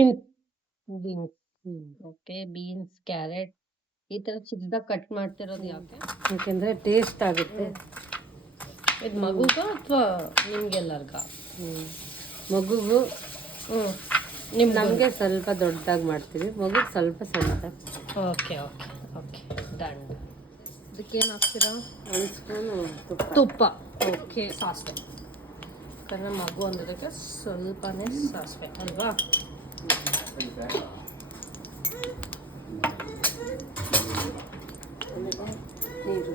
Beans okay beans carrot ಈ ತರ ಚಿಕ್ಕದಾಗಿ ಕಟ್ ಮಾಡ್ತಿರೋದು ಯಾಕೆ? ಯಾಕೆಂದರೆ ಟೇಸ್ಟ್ ಆಗುತ್ತೆ. ಇದು ಮಗುಗ ಅಥವಾ ನಿಮ್ಗೆಲ್ಲರ್ಗ? ಮಗುಗೂ ನಿಮ್ ನಮಗೆ ಸ್ವಲ್ಪ ದೊಡ್ಡದಾಗಿ ಮಾಡ್ತೀವಿ, ಮಗುಗೆ ಸ್ವಲ್ಪ ಸಣ್ಣದಾಗಿ. Okay okay okay done. ಇದಕ್ಕೇನು ಹಾಕ್ತೀರಾ? 1 ಸ್ಪೂನು ತುಪ್ಪ. ಓಕೆ ಸಾಸಿವೆ, ಯಾಕಂದರೆ ಮಗು ಅಂದಿದ್ದಕ್ಕೆ ಸ್ವಲ್ಪನೇ ಸಾಸಿವೆ ಅಲ್ವಾ? ನೀರು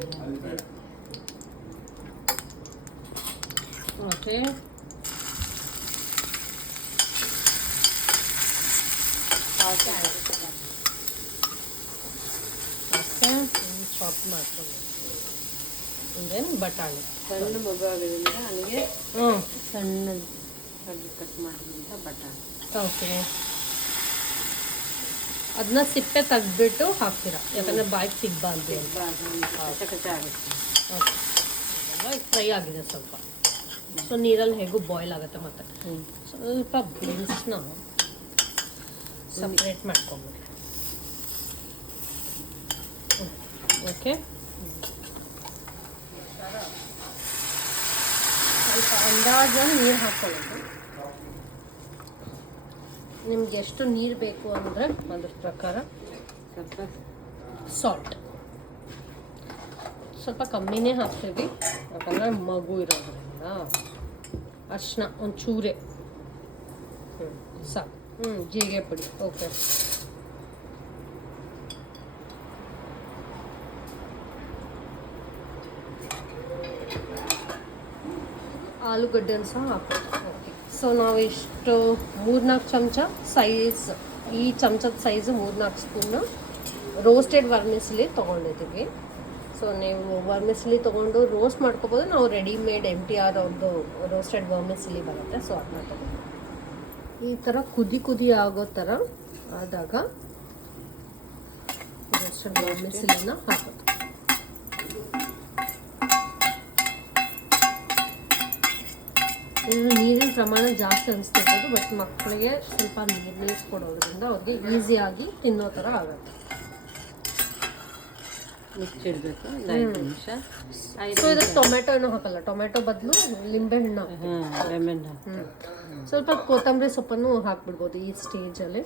ಓಕೆ ಚಾಪ್ ಮಾಡ್ಕೊಂಡು ದೆನ್ ಬಟಾಣಿ. ಸಣ್ಣ ಮಗು ಆಗೋದ್ರಿಂದ ನನಗೆ ಸಣ್ಣ ಕಟ್ ಮಾಡಿದಂಥ ಬಟಾಣಿ. ಓಕೆ, ಅದನ್ನ ಸಿಪ್ಪೆ ತೆಗ್ದ್ಬಿಟ್ಟು ಹಾಕ್ತೀರಾ ಯಾಕಂದರೆ ಬಾಯಿಗೆ ಸಿಗಬಾರ್ದು ಅಂತ. ಕಚ ಆಗುತ್ತೆ. ಓಕೆ, ಫ್ರೈ ಆಗಿದೆ ಸ್ವಲ್ಪ. ಸೊ ನೀರಲ್ಲಿ ಹೇಗೂ ಬಾಯ್ಲ್ ಆಗುತ್ತೆ. ಮತ್ತು ಸ್ವಲ್ಪ ಬೀನ್ಸ್ನ ಸಪ್ರೇಟ್ ಮಾಡ್ಕೊಂಬಿಡಿ. ಓಕೆ, ಸ್ವಲ್ಪ ಅಂದಾಜಲ್ಲಿ ನೀರು ಹಾಕ್ಕೊಳ್ಳೋದು. ನಿಮ್ಗೆ ಎಷ್ಟು ನೀರು ಬೇಕು ಅಂದರೆ ಅದ್ರ ಪ್ರಕಾರ. ಸ್ವಲ್ಪ ಸಾಲ್ಟ್ ಸ್ವಲ್ಪ ಕಮ್ಮಿನೇ ಹಾಕ್ತೀವಿ ಯಾಕಂದರೆ ಮಗು ಇರೋದ್ರಿಂದ. ಅರಿಶಿನ ಒಂಚೂರೆ ಸಾಕು. ಜೀರಿಗೆ ಪುಡಿ. ಓಕೆ, ಆಲೂಗಡ್ಡೆನ ಸಹ ಹಾಕ್ಬೋದು. ಓಕೆ, ಸೊ ನಾವು ಇಷ್ಟು 3-4 ಚಮಚ ಸೈಜ್, ಈ ಚಮಚದ ಸೈಜು 3-4 ಸ್ಪೂನು ರೋಸ್ಟೆಡ್ ವರ್ಮಿಸ್ಲಿ ತೊಗೊಂಡಿದ್ದೀವಿ. ಸೊ ನೀವು ವರ್ಮಿಸ್ಲಿ ತೊಗೊಂಡು ರೋಸ್ಟ್ ಮಾಡ್ಕೋಬೋದು. ನಾವು ರೆಡಿಮೇಡ್ MTR ಅವ್ರದ್ದು ರೋಸ್ಟೆಡ್ ವರ್ಮಿಸ್ಲಿ ಬರುತ್ತೆ, ಸೊ ಅದನ್ನ ತೊಗೊಂಡು ಈ ಥರ ಕುದಿ ಆಗೋ ಥರ ಆದಾಗ ರೋಸ್ಟೆಡ್ ವರ್ಮಿಸ್ಲಿನ ಹಾಕೋದು. ನೀರಿನ ಪ್ರಮಾಣ ಜಾಸ್ತಿ ಅನಿಸ್ತಿರ್ಬೋದು, ಬಟ್ ಮಕ್ಕಳಿಗೆ ಸ್ವಲ್ಪ ನೀರು ಕೊಡೋದ್ರಿಂದ ಅವ್ರಿಗೆ ಈಸಿಯಾಗಿ ತಿನ್ನೋ ಥರ ಆಗುತ್ತೆ. ಮುಚ್ಚಿಡಬೇಕು 5 ನಿಮಿಷ. ಸೊ ಇದಕ್ಕೆ ಟೊಮೆಟೊ ಏನೂ ಹಾಕಲ್ಲ, ಟೊಮೆಟೊ ಬದಲು ಲಿಂಬೆ ಹಣ್ಣು ಲೆಮನ್ ಸ್ವಲ್ಪ ಕೊತ್ತಂಬರಿ ಸೊಪ್ಪನ್ನು ಹಾಕ್ಬಿಡ್ಬೋದು ಈ ಸ್ಟೇಜಲ್ಲಿ.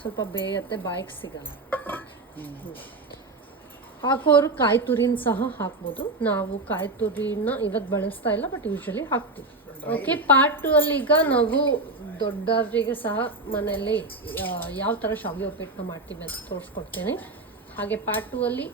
ಸ್ವಲ್ಪ ಬೇಯತ್ತೆ, ಬಾಯಿಗೆ ಸಿಗಲ್ಲ. ಹಾಕೋರು ಕಾಯಿ ತುರಿನ ಸಹ ಹಾಕ್ಬೋದು. ನಾವು ಕಾಯಿ ತುರಿನ ಇವತ್ತು ಬಳಸ್ತಾ ಇಲ್ಲ, ಬಟ್ ಯೂಶ್ವಲಿ ಹಾಕ್ತೀವಿ. ಓಕೆ, ಪಾರ್ಟ್ 2 ಅಲ್ಲಿ ಈಗ ನಾವು ದೊಡ್ಡವರಿಗೆ ಸಹ ಮನೆಯಲ್ಲಿ ಯಾವ ಥರ ಶಾವಿಗೆ ಉಪ್ಪಿಟ್ಟನ್ನ ಮಾಡ್ತೀವಿ ಅಂತ ತೋರಿಸ್ಕೊಡ್ತೇನೆ. ಹಾಗೆ ಪಾರ್ಟ್ 2 ಅಲ್ಲಿ